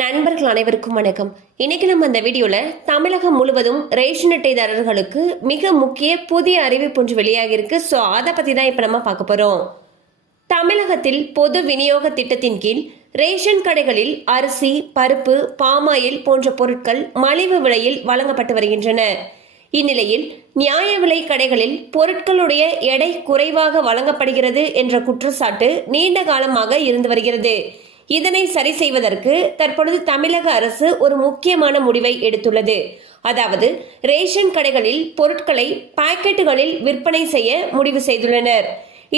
நண்பர்கள் அனைவருக்கும் வணக்கம். இன்னைக்கு நம்ம இந்த வீடியோல தமிழகம் முழுவதும் ரேஷன் அட்டைதாரர்களுக்கு மிக முக்கிய புதிய அறிவிப்பு ஒன்று வெளியாகி இருக்கு ஸோ அதை பத்தி தான் இப்போ நம்ம பார்க்க போறோம். தமிழகத்தில் பொது விநியோக திட்டத்தின் கீழ் ரேஷன் கடைகளில் அரிசி பருப்பு பாமாயில் போன்ற பொருட்கள் மலிவு விலையில் வழங்கப்பட்டு வருகின்றன. இந்நிலையில் நியாய விலை கடைகளில் பொருட்களுடைய எடை குறைவாக வழங்கப்படுகிறது என்ற குற்றச்சாட்டு நீண்ட காலமாக இருந்து வருகிறது. இதனை சரி செய்வதற்கு தற்பொழுது தமிழக அரசு ஒரு முக்கியமான முடிவை எடுத்துள்ளது. அதாவது ரேஷன் கடைகளில் பொருட்களை பாக்கெட்டுகளில் விற்பனை செய்ய முடிவு செய்துள்ளனர்.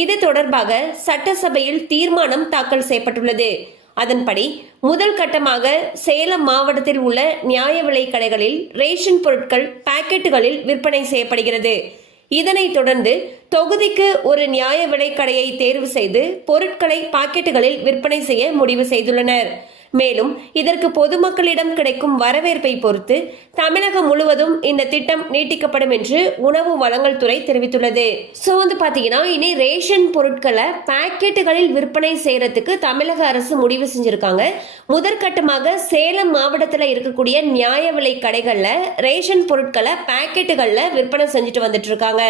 இது தொடர்பாக சட்டசபையில் தீர்மானம் தாக்கல் செய்யப்பட்டுள்ளது. அதன்படி முதல் கட்டமாக சேலம் மாவட்டத்தில் உள்ள நியாய விலை கடைகளில் ரேஷன் பொருட்கள் பாக்கெட்டுகளில் விற்பனை செய்யப்படுகிறது. இதனைத் தொடர்ந்து தொகுதிக்கு ஒரு நியாய விலைக்கடையை தேர்வு செய்து பொருட்களை பாக்கெட்டுகளில் விற்பனை செய்ய முடிவு செய்துள்ளனர். மேலும் இதற்கு பொதுமக்களிடம் கிடைக்கும் வரவேற்பை பொறுத்து தமிழகம் முழுவதும் இந்த திட்டம் நீட்டிக்கப்படும் என்று உணவு வழங்கல் துறை தெரிவித்துள்ளது. ஸோ வந்து பார்த்தீங்கன்னா இனி ரேஷன் பொருட்களை பாக்கெட்டுகளில் விற்பனை செய்யறதுக்கு தமிழக அரசு முடிவு செஞ்சிருக்காங்க. முதற்கட்டமாக சேலம் மாவட்டத்தில் இருக்கக்கூடிய நியாய விலை கடைகளில் ரேஷன் பொருட்களை பாக்கெட்டுகளில் விற்பனை செஞ்சுட்டு வந்துட்டு இருக்காங்க.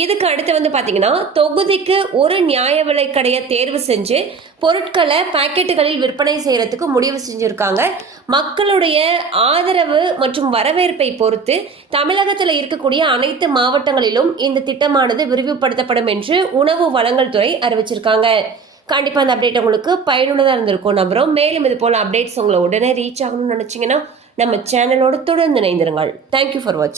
இதுக்கு அடுத்து வந்து பார்த்தீங்கன்னா தொகுதிக்கு ஒரு நியாய விலை கடையை தேர்வு செஞ்சு பொருட்களை பாக்கெட்டுகளில் விற்பனை செய்யறதுக்கு முடிவு செஞ்சுருக்காங்க. மக்களுடைய ஆதரவு மற்றும் வரவேற்பை பொறுத்து தமிழகத்தில் இருக்கக்கூடிய அனைத்து மாவட்டங்களிலும் இந்த திட்டமானது விரிவுபடுத்தப்படும் என்று உணவு வழங்கல் துறை அறிவிச்சிருக்காங்க. கண்டிப்பாக அந்த அப்டேட் உங்களுக்கு பயனுள்ளதாக இருந்திருக்கும். நம்புகிறோம் மேலும் இது போல அப்டேட்ஸ் உங்களை உடனே ரீச் ஆகணும்னு நினச்சிங்கன்னா நம்ம சேனலோடு தொடர்ந்து இணைந்திருங்கள். தேங்க்யூ ஃபார் வாட்சிங்